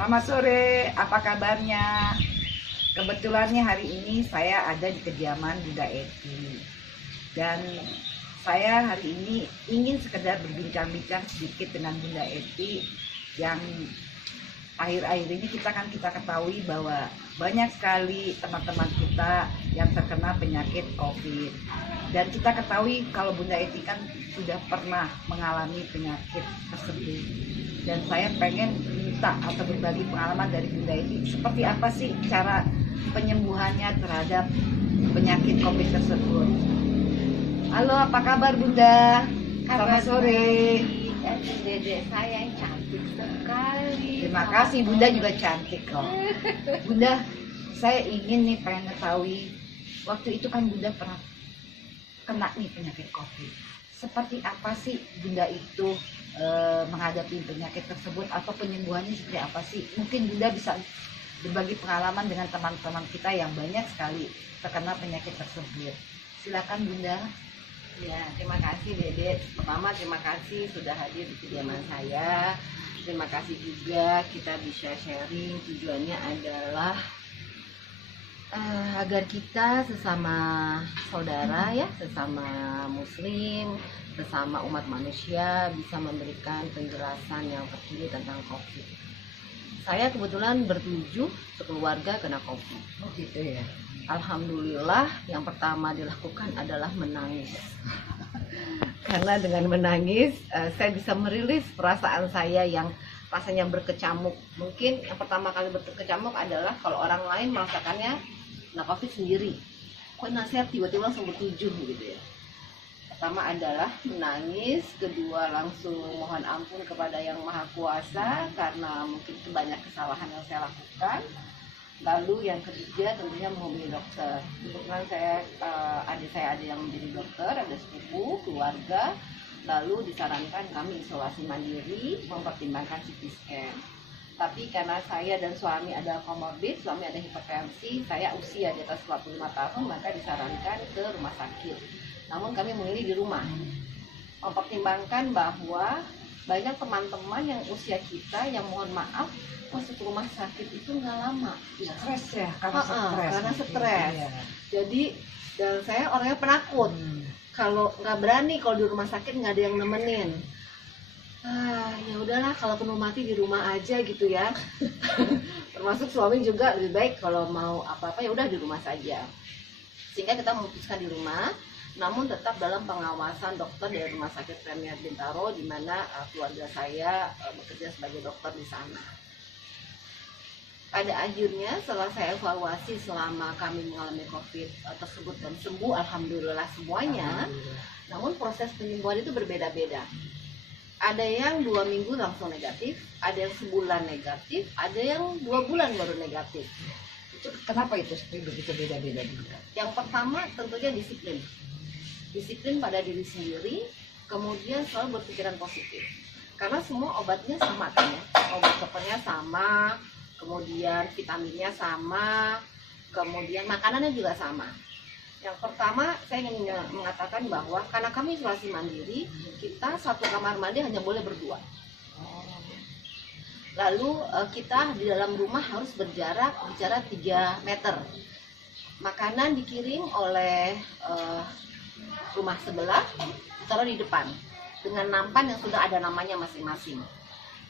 Selamat sore, apa kabarnya? Kebetulannya hari ini saya ada di kediaman Bunda Eti. Dan saya hari ini ingin sekedar berbincang-bincang sedikit dengan Bunda Eti yang akhir-akhir ini kita ketahui bahwa banyak sekali teman-teman kita yang terkena penyakit COVID. Dan kita ketahui kalau Bunda Eti kan sudah pernah mengalami penyakit tersebut. Dan saya pengen minta atau berbagi pengalaman dari Bunda Eti, seperti apa sih cara penyembuhannya terhadap penyakit COVID tersebut. Halo, apa kabar Bunda? Selamat sore. Dedek saya yang cantik sekali. Terima kasih, Bunda juga cantik kok. Bunda, saya ingin nih pengen ketahui, waktu itu kan Bunda pernah kena nih penyakit COVID. Seperti apa sih Bunda itu menghadapi penyakit tersebut, atau penyembuhannya seperti apa sih? Mungkin Bunda bisa berbagi pengalaman dengan teman-teman kita yang banyak sekali terkena penyakit tersebut. Silakan Bunda. Ya, terima kasih Dedek. Pertama terima kasih sudah hadir di kediaman saya. Terima kasih juga kita bisa sharing. Tujuannya adalah agar kita sesama saudara ya, sesama muslim, sesama umat manusia bisa memberikan penjelasan yang terkini tentang COVID. Saya kebetulan bertujuh sekeluarga kena COVID. Oh gitu ya. Alhamdulillah, yang pertama dilakukan adalah menangis. Karena dengan menangis, saya bisa merilis perasaan saya yang rasanya berkecamuk. Mungkin yang pertama kali berkecamuk adalah kalau orang lain merasakannya kena COVID sendiri. Kok nasihat tiba-tiba langsung bertujuh gitu ya. Pertama adalah menangis, kedua langsung mohon ampun kepada Yang Maha Kuasa karena mungkin banyak kesalahan yang saya lakukan. Lalu yang ketiga tentunya menghubungi dokter. Kebetulan adik saya ada yang menjadi dokter, ada sepupu, keluarga. Lalu disarankan kami isolasi mandiri, mempertimbangkan CT scan. Tapi karena saya dan suami ada komorbid, suami ada hipertensi, saya usia di atas 45 tahun, maka disarankan ke rumah sakit. Namun kami memilih di rumah. Mempertimbangkan bahwa banyak teman-teman yang usia kita yang mohon maaf masuk rumah sakit itu nggak lama, Stres ya, karena stres. Iya. Jadi, dan saya orangnya penakut. Kalau nggak berani, kalau di rumah sakit nggak ada yang nemenin. Ya udahlah, kalau penuh mati di rumah aja gitu ya. Termasuk suami juga lebih baik kalau mau apa-apa ya udah di rumah saja. Sehingga kita memutuskan di rumah, namun tetap dalam pengawasan dokter dari Rumah Sakit Premier Bintaro, di mana keluarga saya bekerja sebagai dokter di sana. Pada akhirnya setelah saya evaluasi selama kami mengalami COVID tersebut dan sembuh, alhamdulillah semuanya. Namun proses penyembuhan itu berbeda-beda. Ada yang 2 minggu langsung negatif, ada yang sebulan negatif, ada yang 2 bulan baru negatif. Kenapa itu begitu beda-beda? Yang pertama tentunya disiplin. Disiplin pada diri sendiri, kemudian selalu berpikiran positif. Karena semua obatnya sama kan ya, obat covernya sama, kemudian vitaminnya sama, kemudian makanannya juga sama. Yang pertama saya ingin mengatakan bahwa karena kami isolasi mandiri, kita satu kamar mandi hanya boleh berdua. Lalu kita di dalam rumah harus berjarak 3 meter. Makanan dikirim oleh rumah sebelah, ditaruh di depan dengan nampan yang sudah ada namanya masing-masing.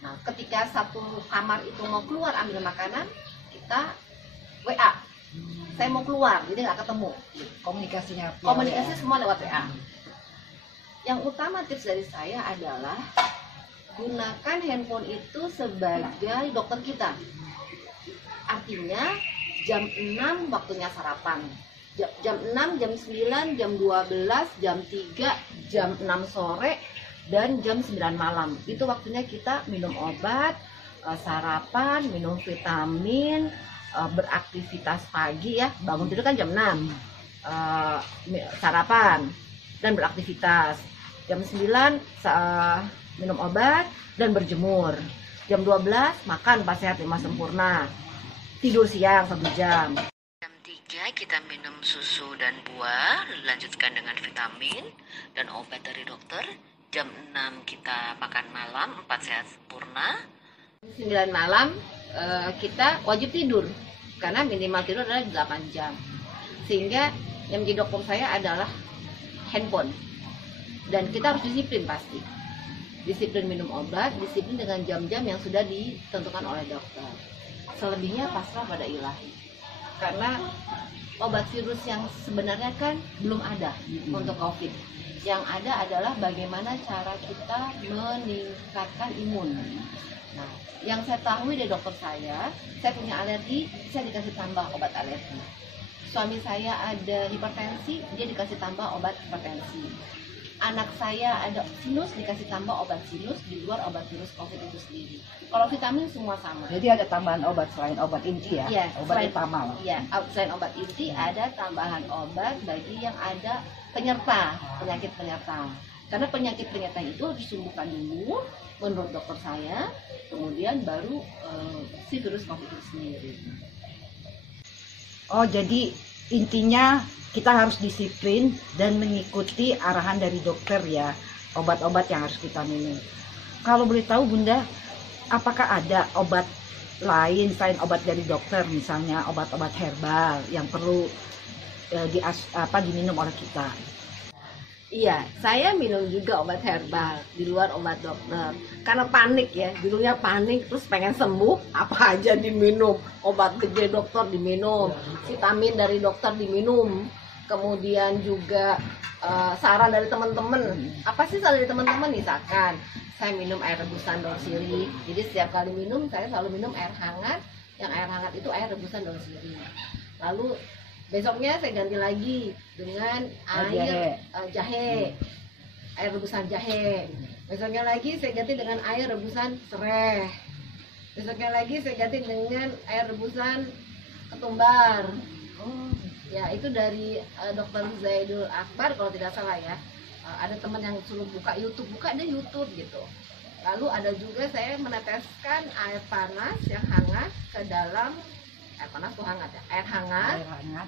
Nah, ketika satu kamar itu mau keluar ambil makanan, kita WA. Saya mau keluar, jadi nggak ketemu. Komunikasi semua lewat WA. Yang utama tips dari saya adalah gunakan handphone itu sebagai dokter kita. Artinya jam 6 waktunya sarapan. Jam 6, jam 9, jam 12, jam 3, jam 6 sore, dan jam 9 malam. Itu waktunya kita minum obat, sarapan, minum vitamin, beraktivitas pagi ya. Bangun tidur kan jam 6, sarapan dan beraktivitas. Jam 9 minum obat dan berjemur. Jam 12 makan pas sehat 5 sempurna. Tidur siang 1 jam. Jam 3 kita minum susu dan buah, lanjutkan dengan vitamin dan obat dari dokter. Jam 6 kita makan malam, 4 sehat sempurna. 9 malam kita wajib tidur, karena minimal tidur adalah 8 jam. Sehingga yang menjadi dokter saya adalah handphone, dan kita harus disiplin pasti. Disiplin minum obat, disiplin dengan jam-jam yang sudah ditentukan oleh dokter. Selebihnya pasrah pada ilahi. Karena obat virus yang sebenarnya kan belum ada untuk COVID. Yang ada adalah bagaimana cara kita meningkatkan imun. Nah, yang saya tahu dari dokter saya punya alergi, saya dikasih tambah obat alergi. Suami saya ada hipertensi, dia dikasih tambah obat hipertensi. Anak saya ada sinus, dikasih tambah obat sinus di luar obat virus COVID itu sendiri. Kalau vitamin semua sama. Jadi ada tambahan obat selain obat inti ya? Iya, Obat utama. Iya, selain obat inti ada tambahan obat bagi yang ada penyerta, penyakit penyerta. Karena penyakit penyerta itu harus disembuhkan dulu menurut dokter saya, kemudian baru si virus COVID itu sendiri. Oh, jadi intinya kita harus disiplin dan mengikuti arahan dari dokter ya, obat-obat yang harus kita minum. Kalau boleh tahu Bunda, apakah ada obat lain selain obat dari dokter, misalnya obat-obat herbal yang perlu diminum oleh kita? Iya, saya minum juga obat herbal di luar obat dokter. Karena panik ya, dulunya panik terus pengen sembuh, apa aja diminum. Obat gede dokter diminum, vitamin dari dokter diminum. Kemudian juga saran dari teman-teman. Apa sih saran dari teman-teman? Misalkan saya minum air rebusan daun sirih. Jadi setiap kali minum saya selalu minum air hangat. Yang air hangat itu air rebusan daun sirih. Lalu besoknya saya ganti lagi dengan air jahe, air rebusan jahe. Besoknya lagi saya ganti dengan air rebusan serai. Besoknya lagi saya ganti dengan air rebusan ketumbar. Ya itu dari Dr. Zaidul Akbar kalau tidak salah ya. Ada teman yang suruh buka YouTube gitu. Lalu ada juga saya meneteskan air panas yang hangat ke dalam air panas tuh hangat ya, air hangat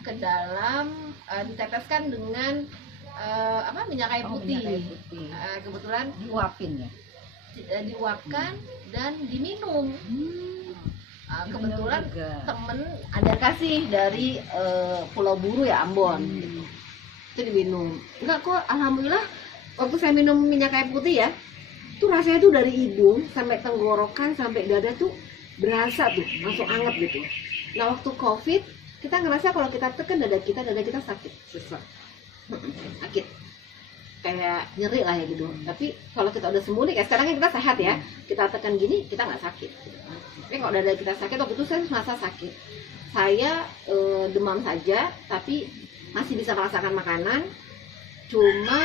ke dalam diteteskan dengan minyak kayu putih. Kebetulan Diuapin ya? Diuapkan dan diminum. Kebetulan temen ada kasih dari Pulau Buru ya, Ambon. Itu diminum. Enggak kok, alhamdulillah waktu saya minum minyak kayu putih ya, tuh rasanya tuh dari hidung sampai tenggorokan sampai dada tuh berasa tuh langsung anget gitu. Nah waktu COVID kita ngerasa kalau kita tekan dada kita sakit, sakit kayak nyeri lah ya gitu. Tapi kalau kita udah sembuh nih, kayak sekarang kan kita sehat ya, kita tekan gini kita nggak sakit. Tapi kalau dada kita sakit, waktu itu saya merasa sakit. Saya demam saja, tapi masih bisa merasakan makanan. Cuma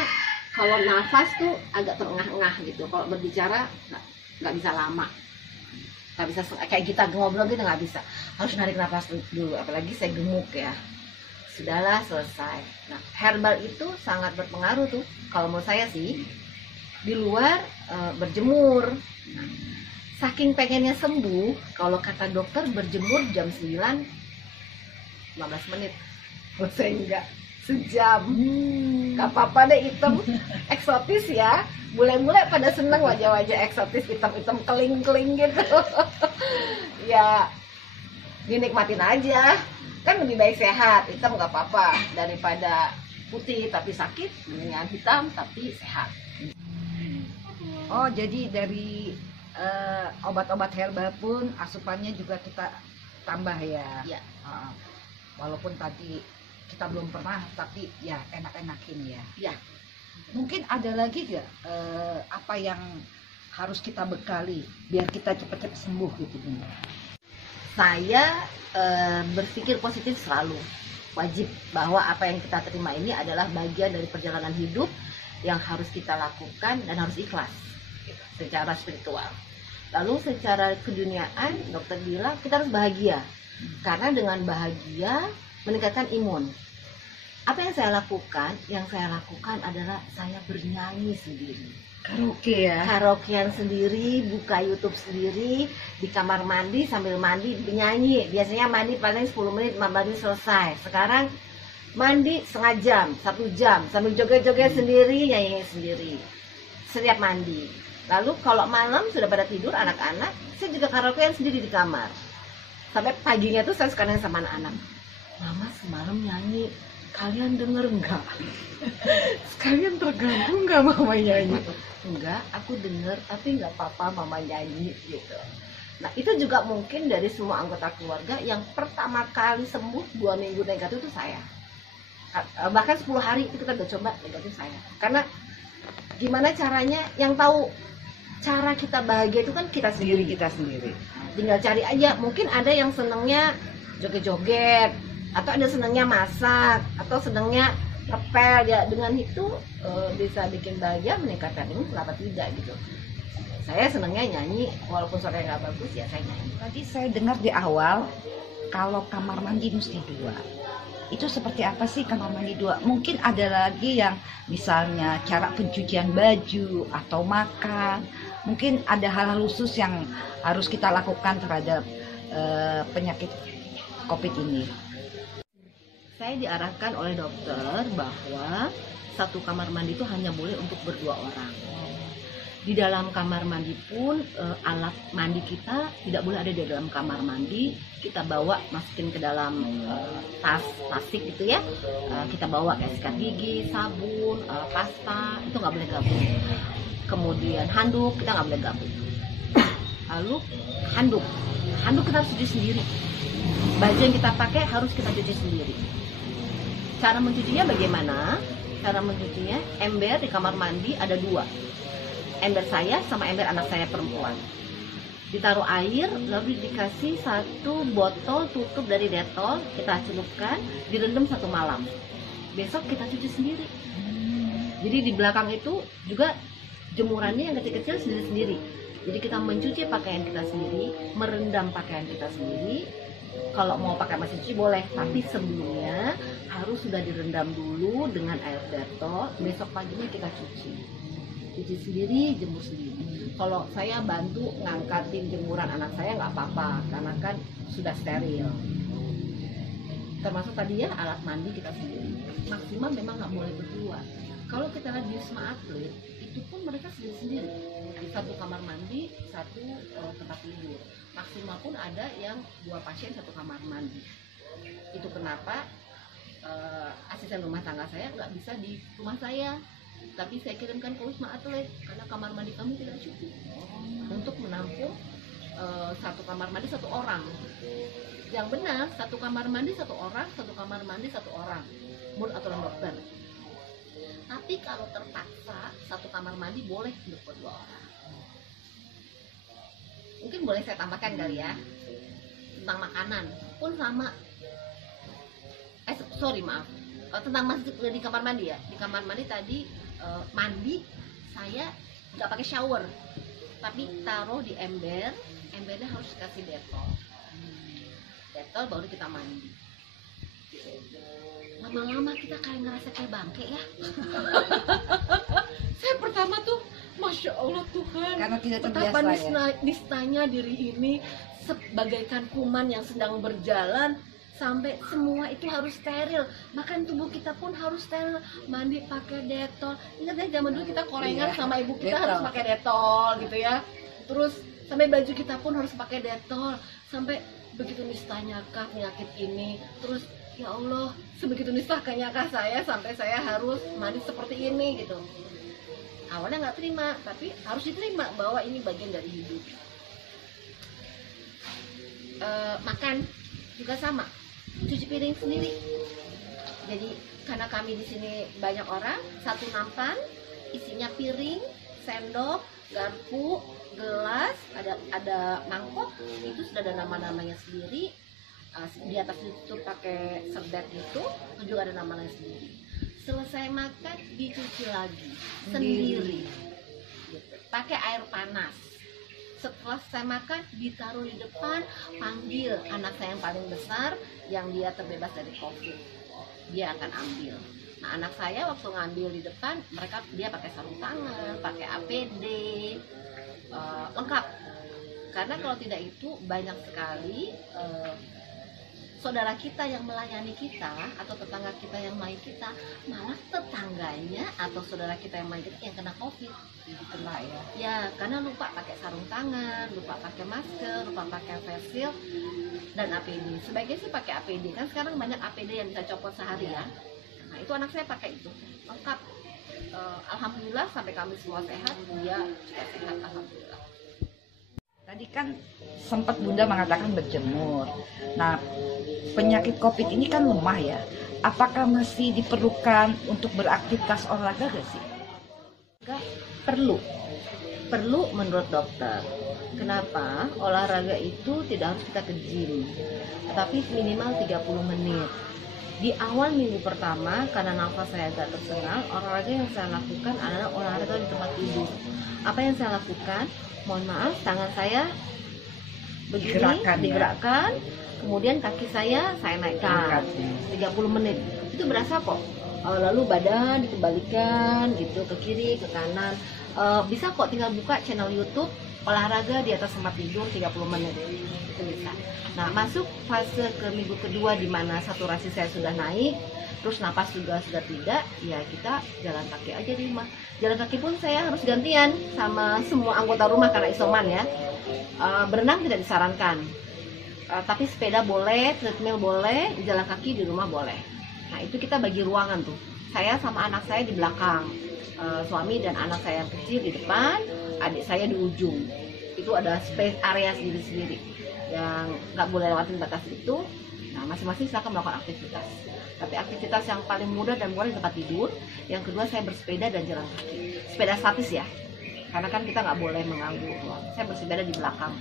kalau nafas tuh agak terengah-engah gitu. Kalau berbicara nggak bisa lama. Nggak bisa kayak kita ngobrol gitu, nggak bisa, harus narik nafas dulu, apalagi saya gemuk ya. Sudahlah, selesai. Nah, herbal itu sangat berpengaruh tuh kalau menurut saya sih. Di luar berjemur. Nah, saking pengennya sembuh, kalau kata dokter berjemur jam 9 15 menit. Kalau saya enggak, sejam. Gak apa-apa deh, hitam eksotis ya. Bule-bule pada seneng wajah-wajah eksotis hitam-hitam keling-keling gitu. Ya dinikmatin aja, kan lebih baik sehat. Hitam nggak apa-apa daripada putih tapi sakit, dengan hitam tapi sehat. Oh, jadi dari obat-obat herbal pun asupannya juga kita tambah ya? Ya. Walaupun tadi kita belum pernah, tapi ya enak-enakin ya. Ya. Mungkin ada lagi nggak apa yang harus kita bekali biar kita cepat-cepat sembuh gitu Bunda? Saya berpikir positif selalu. Wajib bahwa apa yang kita terima ini adalah bagian dari perjalanan hidup yang harus kita lakukan dan harus ikhlas secara spiritual. Lalu secara keduniaan dokter bilang kita harus bahagia, karena dengan bahagia meningkatkan imun. Apa yang saya lakukan? Yang saya lakukan adalah saya bernyanyi sendiri. Karaoke ya? Karaokean sendiri, buka YouTube sendiri, di kamar mandi sambil mandi bernyanyi. Biasanya mandi paling 10 menit, 15 menit selesai. Sekarang mandi setengah jam, 1 jam, sambil joget-joget sendiri, nyanyi sendiri. Setiap mandi. Lalu kalau malam sudah pada tidur anak-anak, saya juga karaokean sendiri di kamar. Sampai paginya tuh saya suka nanya sama anak-anak, Mama semalam nyanyi, kalian denger nggak? Sekalian terganggu nggak Mama nyanyi? Enggak, aku denger, tapi nggak apa-apa Mama nyanyi gitu. Nah itu juga mungkin dari semua anggota keluarga yang pertama kali sembuh 2 minggu negatif itu saya. Bahkan 10 hari itu kita udah coba negatif saya. Karena gimana caranya, yang tahu cara kita bahagia itu kan kita sendiri. Kita sendiri. Tinggal cari aja, mungkin ada yang senengnya joget-joget, atau ada senengnya masak, atau senengnya ngepel, ya dengan itu bisa bikin bahagia, meningkatkan ini, kenapa tidak gitu. Saya senengnya nyanyi, walaupun suaranya nggak bagus ya saya nyanyi. Tadi saya dengar di awal kalau kamar mandi mesti 2. Itu seperti apa sih kamar mandi 2? Mungkin ada lagi yang misalnya cara pencucian baju atau makan. Mungkin ada hal-hal khusus yang harus kita lakukan terhadap penyakit COVID ini. Saya diarahkan oleh dokter bahwa satu kamar mandi itu hanya boleh untuk berdua orang. Di dalam kamar mandi pun alat mandi kita tidak boleh ada di dalam kamar mandi. Kita bawa, masukin ke dalam tas plastik gitu ya. Kita bawa kayak sikat gigi, sabun, pasta, itu nggak boleh gabung. Kemudian handuk kita nggak boleh gabung. Lalu handuk kita harus cuci sendiri. Baju yang kita pakai harus kita cuci sendiri. Cara mencucinya bagaimana? Cara mencucinya, ember di kamar mandi ada 2. Ember saya sama ember anak saya perempuan. Ditaruh air, lalu dikasih 1 botol tutup dari Dettol, kita celupkan, direndam 1 malam. Besok kita cuci sendiri. Jadi di belakang itu juga jemurannya yang kecil-kecil sendiri-sendiri. Jadi kita mencuci pakaian kita sendiri, merendam pakaian kita sendiri. Kalau mau pakai mesin cuci boleh, tapi sebelumnya harus sudah direndam dulu dengan air Dettol. Besok paginya kita cuci sendiri, jemur sendiri. Kalau saya bantu ngangkatin jemuran anak saya nggak apa-apa, karena kan sudah steril. Termasuk tadi ya alat mandi kita sendiri. Maksimal memang nggak boleh berdua. Kalau kita lihat di Wisma Atlet, itu pun mereka sendiri-sendiri. Di 1 kamar mandi, 1 tempat tidur. Maksimal pun ada yang 2 pasien 1 kamar mandi. Itu kenapa asisten rumah tangga saya nggak bisa di rumah saya, tapi saya kirimkan ke Wisma Atlet karena kamar mandi kami tidak cukup untuk menampung 1 kamar mandi 1 orang. Yang benar 1 kamar mandi 1 orang, 1 kamar mandi 1 orang, menurut aturan dokter. Tapi kalau terpaksa 1 kamar mandi boleh untuk 2 orang. Mungkin boleh saya tambahkan kali ya, tentang makanan pun sama. Maaf, tentang masuk di kamar mandi ya. Di kamar mandi tadi mandi saya nggak pakai shower, tapi taruh di ember. Embernya harus kasih Dettol. Dettol baru kita mandi. Lama-lama kita kayak ngerasa kayak bangke ya. Saya pertama tuh, Masya Allah Tuhan, Karena tidak betapa terbiasa ya. nistanya diri ini sebagaikan kuman yang sedang berjalan. Sampai semua itu harus steril, makan tubuh kita pun harus steril, mandi pakai Dettol. Ingat ya zaman dulu kita korengan sama ibu kita harus pakai Dettol gitu ya. Terus sampai baju kita pun harus pakai Dettol. Sampai begitu nistanya kah penyakit ini. Terus ya Allah, sebegitu nistanya kah saya sampai saya harus mandi seperti ini gitu. Awalnya nggak terima, tapi harus diterima bahwa ini bagian dari hidup. Makan juga sama, cuci piring sendiri. Jadi karena kami di sini banyak orang, 1 nampan isinya piring, sendok, garpu, gelas, ada mangkok, itu sudah ada nama-namanya sendiri. Di atas itu pakai serbet itu juga ada namanya sendiri. Selesai makan dicuci lagi sendiri. Gitu. Pakai air panas. Setelah saya makan ditaruh di depan, panggil anak saya yang paling besar yang dia terbebas dari COVID, dia akan ambil. Nah anak saya waktu ngambil di depan, dia pakai sarung tangan, pakai APD, lengkap. Karena kalau tidak itu banyak sekali saudara kita yang melayani kita atau tetangga kita yang melayani kita, malah tetangganya saya atau saudara kita yang manjat yang kena COVID. Kena ya. Ya, karena lupa pakai sarung tangan, lupa pakai masker, lupa pakai face shield dan APD. Sebaiknya sih pakai APD, kan sekarang banyak APD yang bisa copot sehari ya. Nah, itu anak saya pakai itu, lengkap. Alhamdulillah sampai kami semua sehat, dia juga sehat, alhamdulillah. Tadi kan sempat Bunda mengatakan berjemur. Nah, penyakit COVID ini kan lemah ya. Apakah masih diperlukan untuk beraktivitas olahraga gak sih? Enggak, perlu menurut dokter. Kenapa? Olahraga itu tidak harus kita ke gym, tapi minimal 30 menit. Di awal minggu pertama, karena nafas saya agak tersengal, olahraga yang saya lakukan adalah olahraga di tempat tidur. Apa yang saya lakukan? Mohon maaf, tangan saya begini, digerakkan, kemudian kaki saya naikkan 30 menit. Itu berasa kok. Lalu badan dikembalikan gitu ke kiri, ke kanan. Bisa kok, tinggal buka channel YouTube olahraga di atas tempat tidur 30 menit. Itu bisa. Nah, masuk fase ke minggu kedua di mana saturasi saya sudah naik, terus napas juga sudah tidak, ya kita jalan kaki aja di rumah. Jalan kaki pun saya harus gantian sama semua anggota rumah karena isoman ya. Berenang tidak disarankan, tapi sepeda boleh, treadmill boleh, jalan kaki di rumah boleh. Nah, itu kita bagi ruangan tuh. Saya sama anak saya di belakang, suami dan anak saya yang kecil di depan, adik saya di ujung. Itu ada space area sendiri-sendiri yang nggak boleh lewatin batas itu. Nah, masing-masing silakan melakukan aktivitas. Tapi aktivitas yang paling mudah dan murah di tempat tidur. Yang kedua, saya bersepeda dan jalan kaki. Sepeda statis ya, karena kan kita nggak boleh mengganggu ruang. Saya bersepeda di belakang.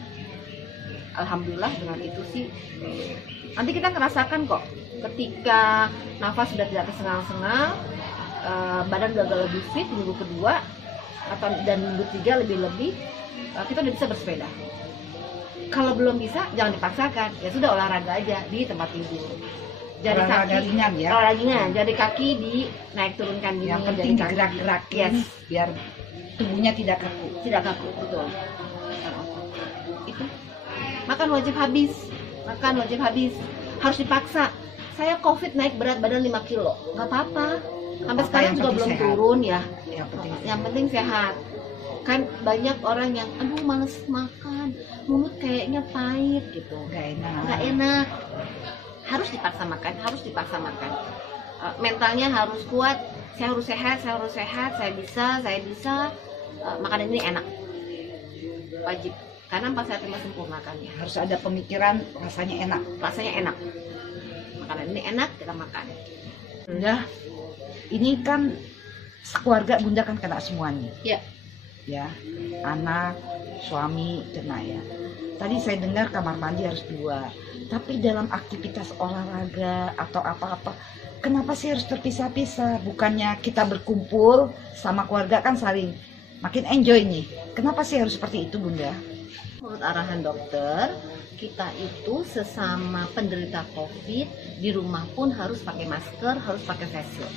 Alhamdulillah dengan itu sih, nanti kita ngerasakan kok. Ketika nafas sudah tidak tersengal-sengal, badan udah agak lebih fit minggu kedua dan minggu 3 lebih-lebih, kita udah bisa bersepeda. Kalau belum bisa, jangan dipaksakan. Ya sudah, olahraga aja di tempat tidur. Jari olahraga kaki ringan ya. Olahraga ringan. Jari kaki naik turunkan gini. Yang penting digerak-gerakin, yes, biar tubuhnya tidak kaku. Tidak kaku, betul. Itu. Makan wajib habis. Harus dipaksa. Saya COVID naik berat badan 5 kilo. Nggak apa-apa. Sampai sekarang juga belum sehat. Turun ya. Yang penting sehat. Kan banyak orang yang aduh males makan, mulut kayaknya pahit gitu, nggak enak. Harus dipaksa makan. Mentalnya harus kuat. Saya harus sehat, saya bisa. Makanan ini enak, wajib, karena 4 sehat 5 sempurna kan ya. Harus ada pemikiran rasanya enak. Makanan ini enak, kita makan. Bunda, ini kan sekeluarga Bunda kan kena semuanya. Iya. Ya, anak, suami kena ya. Tadi saya dengar kamar mandi harus 2. Tapi dalam aktivitas olahraga atau apa-apa, kenapa sih harus terpisah-pisah? Bukannya kita berkumpul sama keluarga kan saling makin enjoy nih. Kenapa sih harus seperti itu, Bunda? Menurut arahan dokter, kita itu sesama penderita COVID di rumah pun harus pakai masker, harus pakai face shield.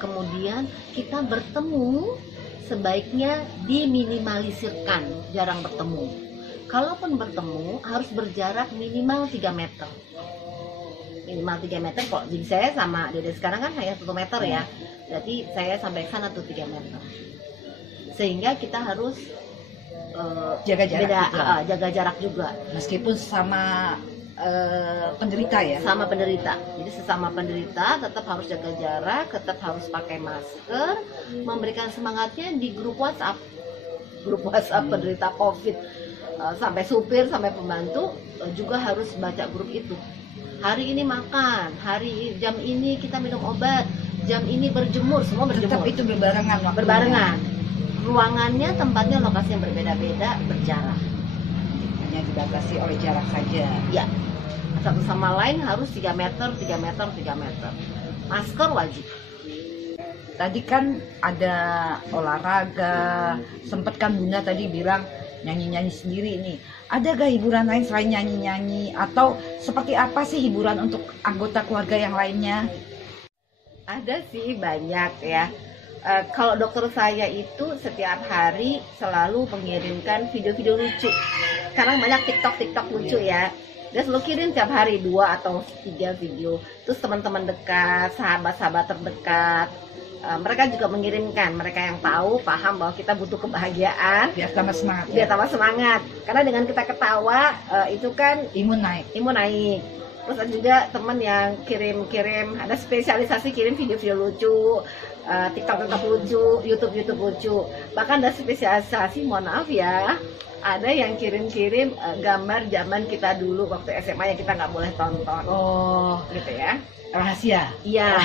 Kemudian kita bertemu sebaiknya diminimalisirkan, jarang bertemu. Kalaupun bertemu harus berjarak minimal 3 meter. Minimal 3 meter kok. Jadi saya sama Dede sekarang kan hanya 1 meter ya. Jadi saya sampai sana tuh 3 meter. Sehingga kita harus jaga jarak juga. Meskipun sama penderita ya. Sama penderita. Jadi sesama penderita tetap harus jaga jarak, tetap harus pakai masker, memberikan semangatnya di grup WhatsApp penderita COVID, sampai supir, sampai pembantu juga harus baca grup itu. Hari ini makan, jam ini kita minum obat, jam ini berjemur, semua berjemur. Tetap itu berbarengan. Ruangannya, tempatnya, lokasinya berbeda-beda, berjarak. Hanya dibatasi oleh jarak saja. Ya. Satu sama lain harus 3 meter. Masker wajib. Tadi kan ada olahraga, sempet kan Bunda tadi bilang nyanyi-nyanyi sendiri nih. Ada gak hiburan lain selain nyanyi-nyanyi? Atau seperti apa sih hiburan untuk anggota keluarga yang lainnya? Ada sih, banyak ya. Kalau dokter saya itu setiap hari selalu mengirimkan video-video lucu. Sekarang banyak TikTok lucu ya. Dia selalu kirim tiap hari 2 atau 3 video. Terus teman-teman dekat, sahabat-sahabat terdekat, mereka juga mengirimkan, mereka yang tahu, paham bahwa kita butuh kebahagiaan, Biar tambah semangat. biar tambah semangat. Karena dengan kita ketawa, itu kan Imun naik. imun naik. Terus ada juga teman yang kirim, ada spesialisasi kirim video-video lucu, TikTok lucu, YouTube lucu. Bahkan ada spesialisasi, mohon maaf ya, ada yang kirim-kirim gambar zaman kita dulu waktu SMA yang kita nggak boleh tonton. Oh, Gitu ya. rahasia. Iya,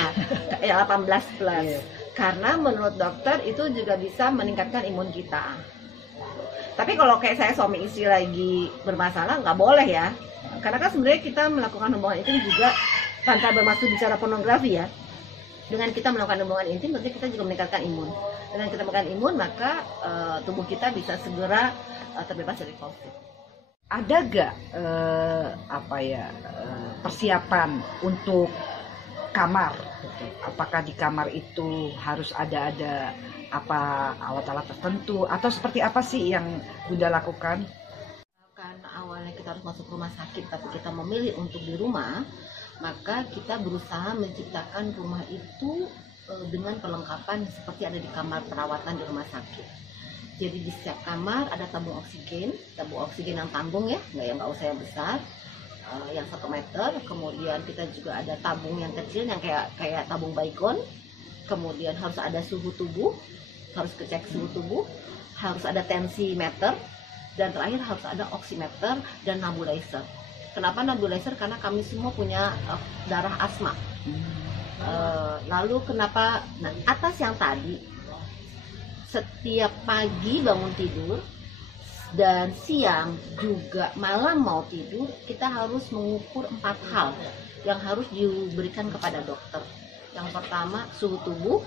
ya 18 plus. Iya. Karena menurut dokter itu juga bisa meningkatkan imun kita. Tapi kalau kayak saya suami istri lagi bermasalah nggak boleh ya. Karena kan sebenarnya kita melakukan hubungan intim juga tanpa bermaksud bicara pornografi ya. Dengan kita melakukan hubungan intim berarti kita juga meningkatkan imun. Dengan kita meningkatkan imun maka tubuh kita bisa segera terbebas dari COVID. Ada gak persiapan untuk kamar? Apakah di kamar itu harus ada apa alat-alat tertentu atau seperti apa sih yang Bunda lakukan? Karena awalnya kita harus masuk rumah sakit tapi kita memilih untuk di rumah, maka kita berusaha menciptakan rumah itu dengan perlengkapan seperti ada di kamar perawatan di rumah sakit. Jadi di setiap kamar ada tabung oksigen yang tanggung ya, nggak usah yang besar, yang 1 meter. Kemudian kita juga ada tabung yang kecil yang kayak tabung baygon. Kemudian harus ada suhu tubuh, harus kecek suhu tubuh, harus ada tensimeter, dan terakhir harus ada oximeter dan nebulizer. Kenapa nebulizer? Karena kami semua punya darah asma. Lalu kenapa? Nah, atas yang tadi, setiap pagi bangun tidur dan siang juga malam mau tidur, kita harus mengukur 4 hal yang harus diberikan kepada dokter. Yang pertama suhu tubuh,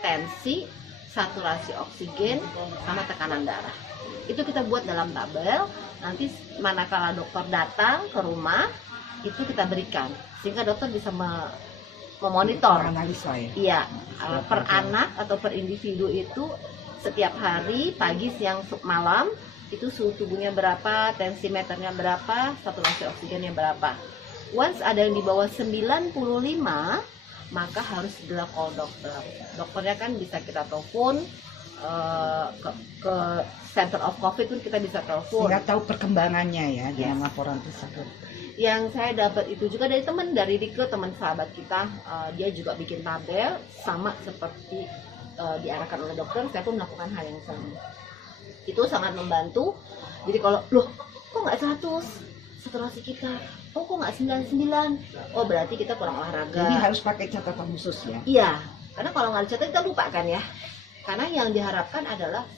tensi, saturasi oksigen, sama tekanan darah. Itu kita buat dalam tabel. Nanti manakala dokter datang ke rumah, itu kita berikan sehingga dokter bisa memonitor. Analisa ya. Iya, per anak atau per individu itu setiap hari, pagi, siang, malam, itu suhu tubuhnya berapa, tensimeternya berapa, saturasi oksigennya berapa. Once ada yang di bawah 95, maka harus segera call dokter. Dokternya kan bisa kita telepon ke Center of COVID pun kita bisa telepon. Sehingga tahu perkembangannya ya dengan Yes. laporan tersebut. Yang saya dapat itu juga dari teman, dari Rike, teman sahabat kita, dia juga bikin tabel sama seperti diarahkan oleh dokter. Saya pun melakukan hal yang sama. Itu sangat membantu. Jadi kalau loh kok nggak 100 saturasi kita, kok nggak 99, oh berarti kita kurang olahraga. Jadi harus pakai catatan khusus ya. Iya, karena kalau nggak dicatat kita lupa kan ya. Karena yang diharapkan adalah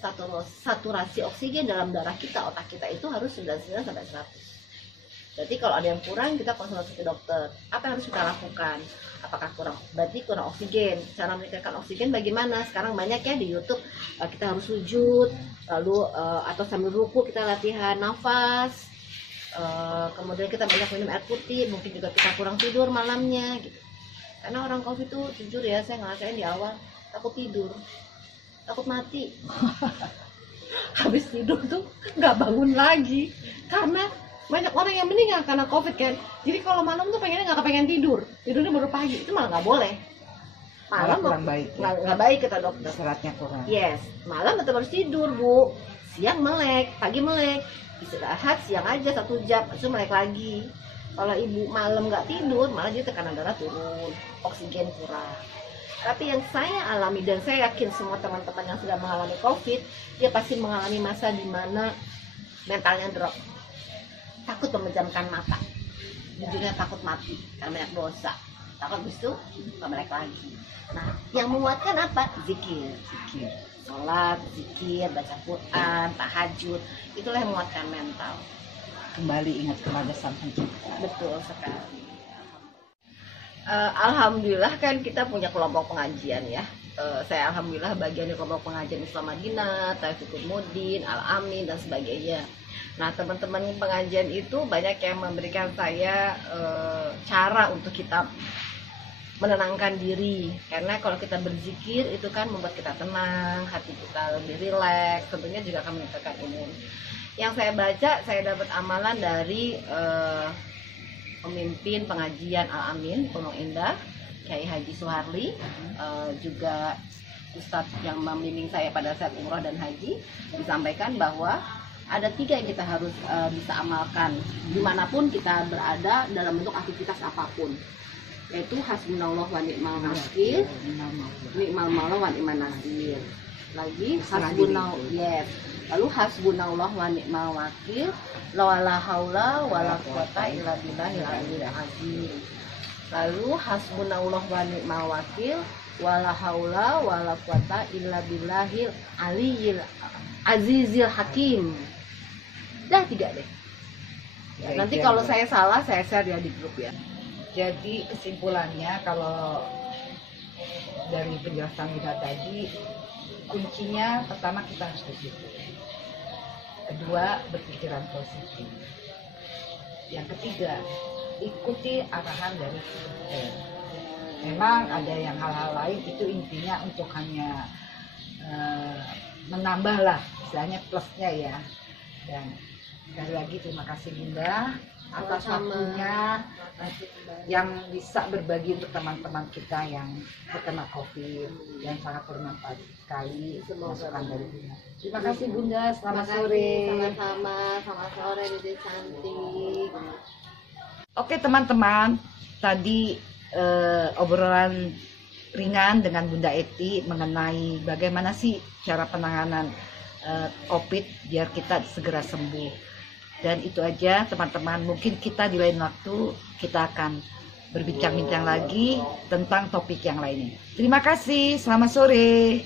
saturasi oksigen dalam darah kita, otak kita itu harus 99 sampai 100. Berarti kalau ada yang kurang, kita konsultasi ke dokter. Apa yang harus kita lakukan? Apakah kurang? Berarti kurang oksigen. Cara meningkatkan oksigen bagaimana? Sekarang banyak ya di YouTube. Kita harus sujud, lalu atau sambil ruku kita latihan nafas. Kemudian kita banyak minum air putih. Mungkin juga kita kurang tidur malamnya. Gitu. Karena orang COVID itu jujur ya, saya ngerasain di awal takut tidur, takut mati. Habis tidur tuh nggak bangun lagi karena banyak orang yang meninggal karena COVID kan. Jadi kalau malam tuh pengennya nggak kepengen tidur, tidurnya baru pagi, itu malah nggak boleh. Malam kurang baik ya. nggak baik kata dokter. Seratnya kurang. Yes, malam tetap harus tidur bu. Siang melek, pagi melek, istirahat siang aja 1 jam, terus melek lagi. Kalau ibu malam nggak tidur, malah dia tekanan darah turun, oksigen kurang. Tapi yang saya alami dan saya yakin semua teman-teman yang sudah mengalami COVID, dia pasti mengalami masa di mana mentalnya drop. Takut memejamkan mata, jujurnya takut mati karena banyak dosa, takut habis itu nggak melek lagi. Nah, yang menguatkan apa? Zikir, sholat, zikir, baca Quran, tahajud, itulah yang menguatkan mental. Kembali ingat kepada Sang Pencipta. Betul sekali. Alhamdulillah kan kita punya kelompok pengajian ya. Saya alhamdulillah bagian dari kelompok pengajian Islam Madinah, Taufikul Mudin, Al Amin dan sebagainya. Nah, teman-teman pengajian itu banyak yang memberikan saya cara untuk kita menenangkan diri. Karena kalau kita berzikir itu kan membuat kita tenang, hati kita lebih rileks, tentunya juga akan meningkatkan imun. Yang saya baca, saya dapat amalan dari pemimpin pengajian Al Amin, Gunung Indah. Kiai Haji Suharli, juga Ustadz yang membimbing saya pada saat umroh dan haji, disampaikan bahwa ada 3 yang kita harus bisa amalkan dimanapun kita berada dalam bentuk aktivitas apapun, yaitu hasbunallah wa ni'mal wakil, ni'mal maula wa ni'man nasir. Lagi lalu hasbunallah wa ni'mal wakil, la haula wala quwata illa billahil aliyil azim. Lalu hasbunallah wa ni'mal wakil, wala haula wala quwata illa billahil aliyil azizil hakim. Dah 3 deh. Nanti kalau saya salah saya share ya di grup ya. Jadi kesimpulannya, kalau dari penjelasan kita tadi, kuncinya pertama kita harus bersyukur, kedua berpikiran positif, yang ketiga ikuti arahan dari dokter. Memang ada yang hal-hal lain, itu intinya untuk hanya menambah lah, istilahnya plusnya ya. Dan sekali lagi terima kasih Bunda atas waktunya yang bisa berbagi untuk teman-teman kita yang terkena COVID, yang sangat bermanfaat sekali masukan dari Bunda. Terima kasih Bunda, selamat sore. Sama-sama, selamat sore Dede cantik. Oke teman-teman, tadi obrolan ringan dengan Bunda Eti mengenai bagaimana sih cara penanganan COVID biar kita segera sembuh. Dan itu aja teman-teman, mungkin kita di lain waktu kita akan berbincang-bincang lagi tentang topik yang lainnya. Terima kasih, selamat sore.